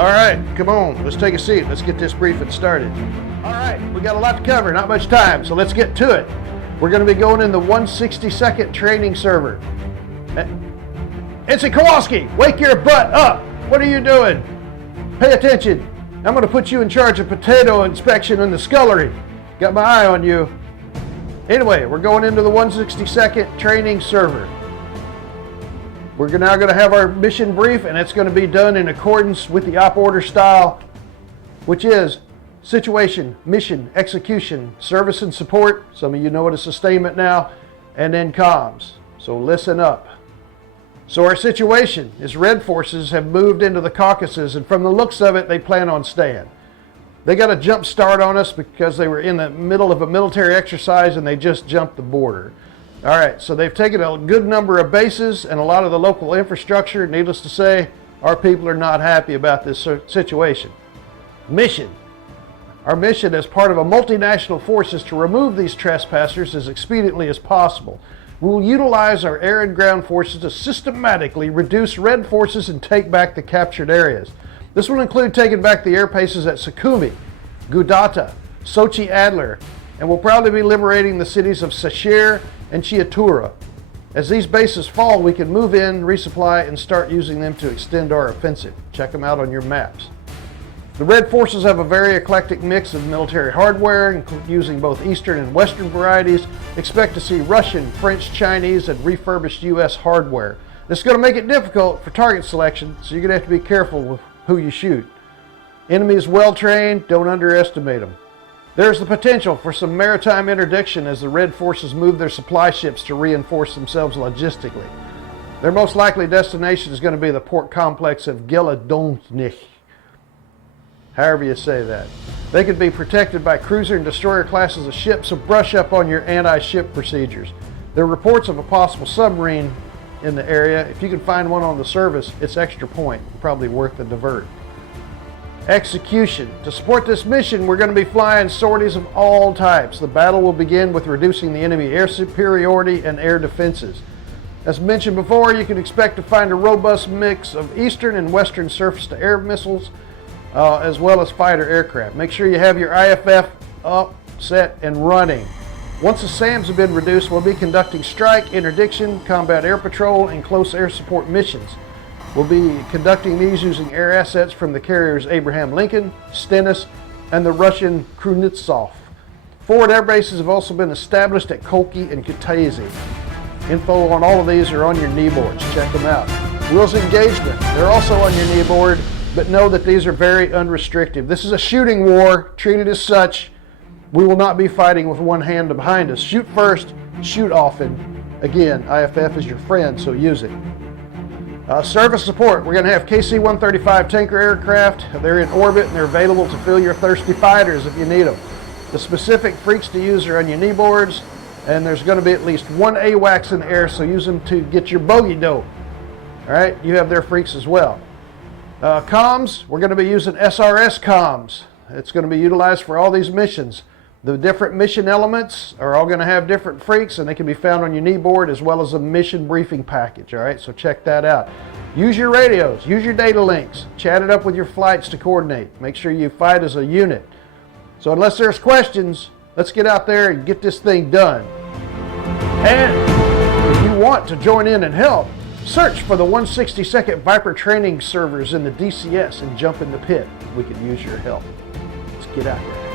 All right, come on, let's take a seat. Let's get this briefing started. All right, we got a lot to cover, not much time, so let's get to it. We're going to be going in the 162nd training server. Ensign Kowalski, wake your butt up. What are you doing? Pay attention. I'm going to put you in charge of potato inspection in the scullery. Got my eye on you. Anyway, we're going into the 162nd training server. We're now going to have our mission brief, and it's going to be done in accordance with the op order style, which is situation, mission, execution, service and support. Some of you know it as sustainment now, and then comms. So listen up. So our situation is Red forces have moved into the Caucasus, and from the looks of it, they plan on staying. They got a jump start on us because they were in the middle of a military exercise and they just jumped the border. All right, so they've taken a good number of bases and a lot of the local infrastructure. Needless to say, our people are not happy about this situation. Mission. Our mission as part of a multinational force is to remove these trespassers as expediently as possible. We will utilize our air and ground forces to systematically reduce Red forces and take back the captured areas. This will include taking back the air bases at Sukhumi, Gudata, Sochi Adler, and we'll probably be liberating the cities of Sashir and Chiatura. As these bases fall, we can move in, resupply, and start using them to extend our offensive. Check them out on your maps. The Red forces have a very eclectic mix of military hardware, using both Eastern and Western varieties. Expect to see Russian, French, Chinese, and refurbished U.S. hardware. This is going to make it difficult for target selection, so you're going to have to be careful with who you shoot. Enemy is well trained, don't underestimate them. There's the potential for some maritime interdiction as the Red forces move their supply ships to reinforce themselves logistically. Their most likely destination is going to be the port complex of Geladonich, however you say that. They could be protected by cruiser and destroyer classes of ships, so brush up on your anti-ship procedures. There are reports of a possible submarine in the area. If you can find one on the service, it's extra point, probably worth the divert. Execution. To support this mission, we're going to be flying sorties of all types. The battle will begin with reducing the enemy air superiority and air defenses. As mentioned before, you can expect to find a robust mix of Eastern and Western surface-to-air missiles, as well as fighter aircraft. Make sure you have your IFF up, set, and running. Once the SAMs have been reduced, we'll be conducting strike, interdiction, combat air patrol, and close air support missions. We'll be conducting these using air assets from the carriers Abraham Lincoln, Stennis, and the Russian Krunitsov. Forward air bases have also been established at Kolki and Kutaisi. Info on all of these are on your knee boards. Check them out. Rules of engagement, they're also on your knee board, but know that these are very unrestricted. This is a shooting war, treated as such. We will not be fighting with one hand behind us. Shoot first, shoot often. Again, IFF is your friend, so use it. Service support, we're going to have KC-135 tanker aircraft. They're in orbit and they're available to fill your thirsty fighters if you need them. The specific freaks to use are on your knee boards, and there's going to be at least one AWACS in the air, so use them to get your bogey dope. All right, you have their freaks as well. Comms, we're going to be using SRS comms. It's going to be utilized for all these missions. The different mission elements are all going to have different freaks, and they can be found on your knee board as well as a mission briefing package. All right, so check that out. Use your radios, use your data links, chat it up with your flights to coordinate. Make sure you fight as a unit. So unless there's questions, let's get out there and get this thing done. And if you want to join in and help, search for the 162nd Viper training servers in the DCS and jump in the pit. We could use your help. Let's get out here.